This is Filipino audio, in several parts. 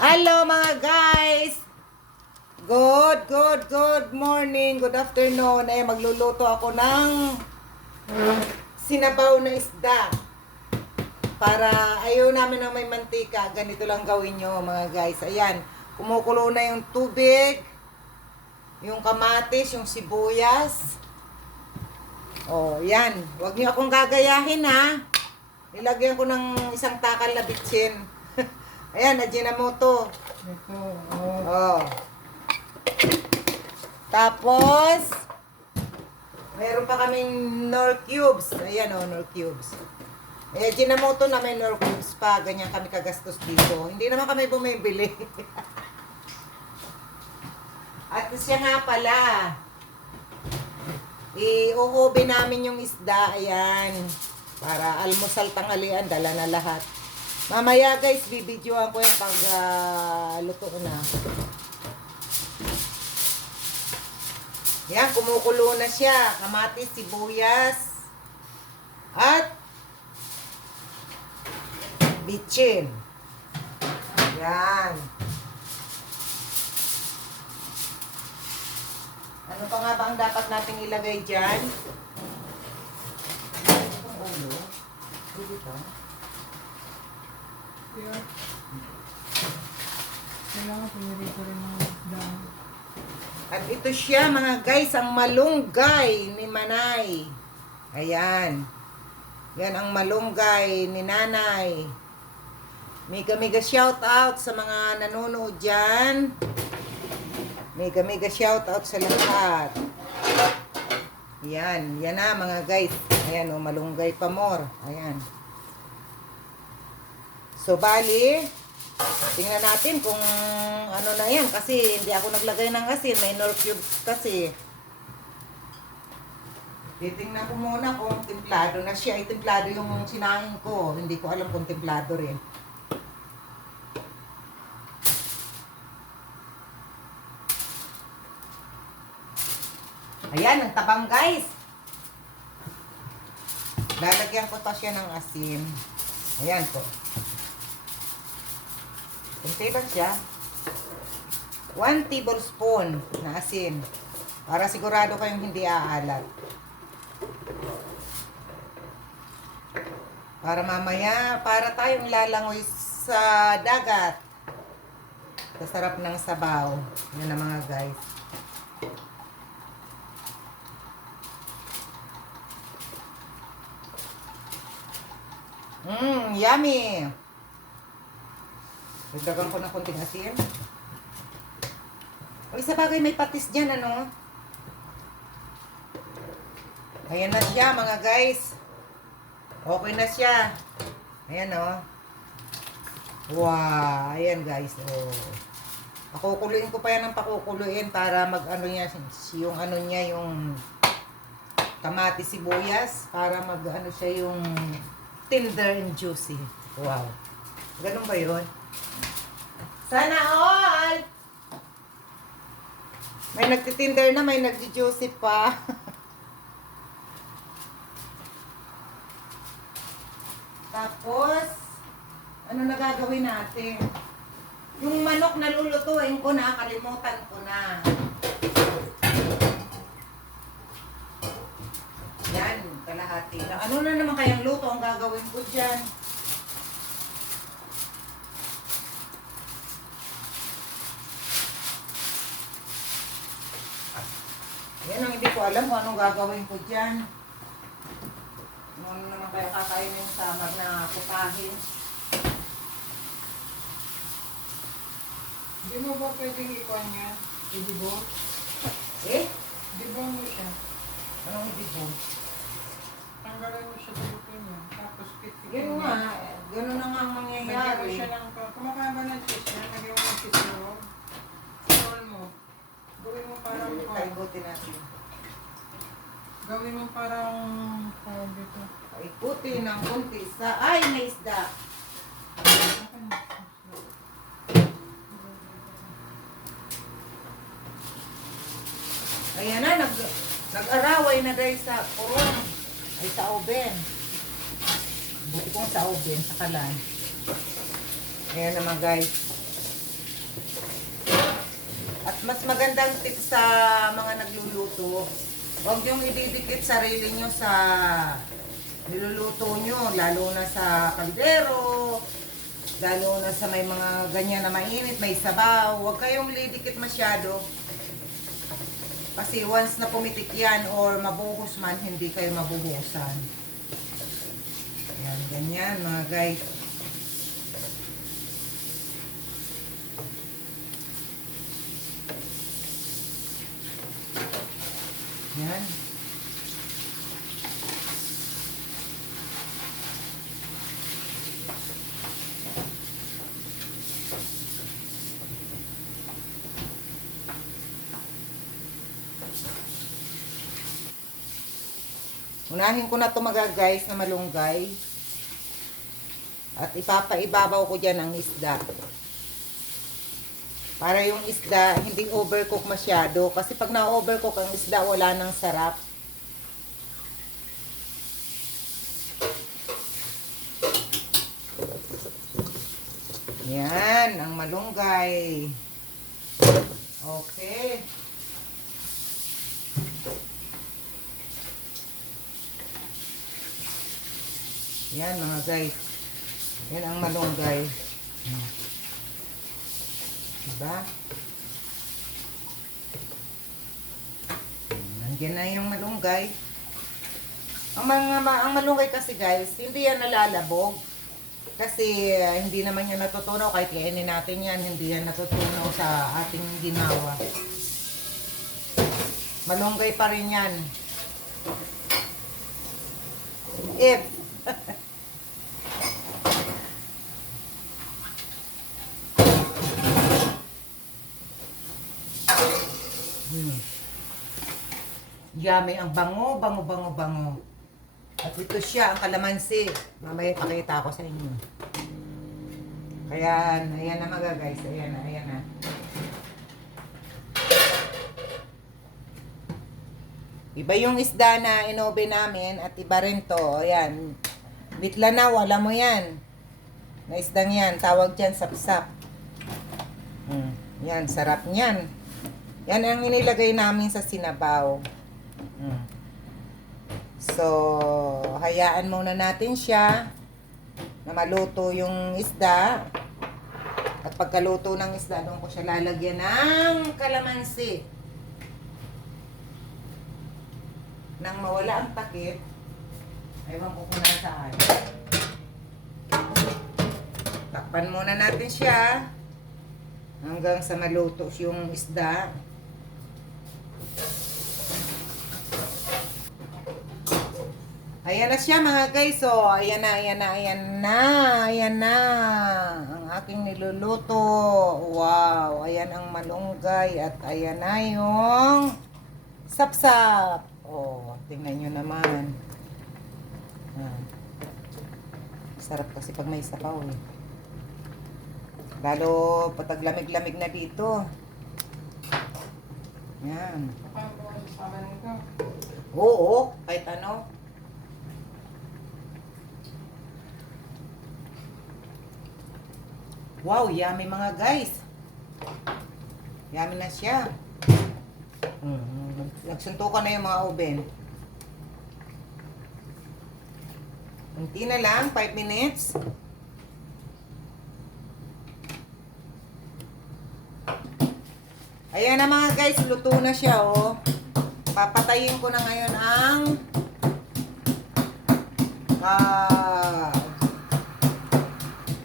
Hello mga guys! Good morning, good afternoon. Magluluto ako ng sinabaw na isda. Para ayaw namin ng may mantika, ganito lang gawin nyo mga guys. Ayan, kumukulo na yung tubig, yung kamatis, yung sibuyas. Oh, yan. Huwag niyo akong gagayahin ha. Nilagyan ko ng isang takal na bitsin. Ayan, Ajinomoto. Oh. Tapos, meron pa kaming Knorr cubes. Ayan oh, Knorr cubes. Ajinomoto na may Knorr cubes pa. Ganyan kami kagastos dito. Hindi naman kami bumibili. At siya nga pala, i-uhubi namin yung isda. Ayan. Para almusal tanghalian, dala na lahat. Mamaya guys, bibidyoan ko yung pag luto na. Yan, kumukulo na siya. Kamatis, sibuyas, at bitchin. Yan. Ano pa nga ba ang dapat nating ilagay dyan? Itong ulo. Dito. Kailangan pinili ko rin ng dami. At ito siya mga guys, ang malunggay ni Manay. Ayan. Yan ang malunggay ni Nanay. Mega shout out sa mga nanonood dyan. Mega shout out sa lahat. Yan. Yan na mga guys. Ayan o, malunggay pa more. Ayan. So, bali, tingnan natin kung ano na yan. Kasi hindi ako naglagay ng asin. May Knorr cubes kasi. Titingnan ko muna kung templado na siya. Ay, templado yung sinahin ko. Hindi ko alam kung templado rin. Ayan, ang tabang guys. Lalagyan ko pa siya ng asin. Ayan po. Kunti lang siya. 1 tablespoon na asin. Para sigurado kayong hindi aalat. Para mamaya, para tayong lalangoy sa dagat. Sa sarap ng sabaw. Yan na mga guys. Yummy! Dagdagan ko ng konting asin. Uy, sa bagay may patis dyan, ano? Ayan na siya, mga guys. Okay na siya. Ayan, oh. Wow! Ayan, guys, oh. Pakukuluin ko pa yan ng pakukuluin para mag-ano niya, yung ano niya, yung kamatis sibuyas, para mag-ano siya yung tender and juicy. Wow. Ganun ba yun? Sana all! May nagtitinder na, may nagdi-juicy pa. Tapos, ano na gagawin natin? Yung manok na lulutuin ko na, kalimutan ko na. Yan, kalahati na. Ano na naman kayang luto ang gagawin ko dyan? Yan ang hindi ko alam kung anong gagawin ko dyan. Ano naman kaya kakainin yung samar na putahin. Hindi mo ba pwedeng ikuan yan? I-debone? Eh? Debone mo siya. Anong hindi po? Tanggalan mo siya sa luto niya. Tapos pitik Yan nga. Ganun na nga ang Lagyan mo mangyayari. siya ng... Kumakain ba ng cheese yan? Lagyan mo ng cheese roll. Roll mo. Gawin mo parang... Paikutin natin. Gawin mo parang... Tawag dito. Paikutin ng kunti sa... Ay, may isda. Ayan na, nag-araway na dahil sa kurong. Ay, sa oven. Buti kong sa oven, sa kalan. Ayan naman guys. At mas magandang tip sa mga nagluluto, huwag niyong ididikit sarili niyo sa niluluto niyo, lalo na sa kaldero, lalo na sa may mga ganyan na mainit, may sabaw. Huwag kayong lidikit masyado. Kasi once na pumitik yan or mabuhos man, hindi kayo mabuhusan. Yan, ganyan mga guys. Yan. Unahin ko na ito mga guys na malunggay. At ipapaibabaw ko dyan ang isda. Para yung isda hindi overcook masyado. Kasi pag na-overcook ang isda, wala nang sarap. Yan, ang malunggay. Okay. Yan mga guys. Yan ang malunggay. Diba? Nandiyan na yung malunggay. Ang malunggay kasi guys, hindi yan nalalabog. Kasi hindi naman yan natutunaw. Kahit kainin natin yan, hindi yan natutunaw sa ating ginawa. Malunggay pa rin yan. If yummy, ang bango, bango, bango, bango. At ito siya, ang kalamansi. Mamaya pakita ko sa inyo. Kaya, ayan na mga guys. Ayan na, ayan na. Iba yung isda na inobe namin at iba rin to. Ayan. Bitlanaw, alam mo yan. Na isdang yan. Tawag dyan, sapsap. Yan, sarap niyan. Yan ang inilagay namin sa sinabaw. So, hayaan muna natin siya na maluto yung isda. At pagkaluto ng isda, doon ko siya lalagyan ng kalamansi. Nang mawala ang takip, aywan ko kung nasaan. Takpan muna natin siya hanggang sa maluto yung isda. Ayan na siya mga guys. So, ayan na, ayan na, ayan na. Ayan na. Ang aking niluluto. Wow. Ayan ang malunggay. At ayan na yung sapsap. Oh, tingnan nyo naman. Sarap kasi pag may sabaw eh. Lalo patag lamig-lamig na dito. Yan. Oo, kahit ano. Wow, yummy mga guys. Yummy na siya. Nagsuntukan na yung mga oven. Kunti na lang, 5 minutes. Ayan na mga guys, luto na siya oh. Papatayin ko na ngayon ang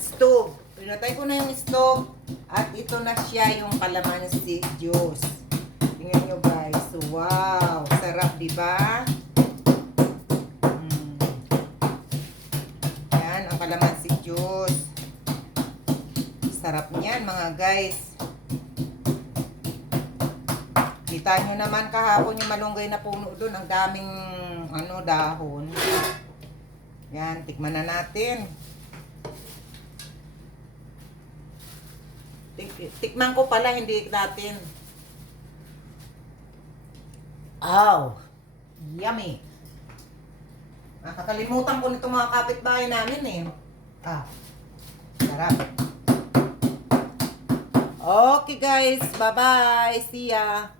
stove. Pinatay ko na yung stove at ito na siya yung kalamansi juice. Tingnan nyo guys. Wow! Sarap, diba? Yan, ang kalamansi juice. Sarap niyan mga guys. Kita nyo naman kahapon yung malunggay na puno doon. Ang daming dahon. Yan, tikman na natin. Tikman ko pala, hindi natin. Oh, yummy. Nakakalimutan ko nito mga kapitbahay namin eh. Sarap. Okay guys, bye-bye. See ya.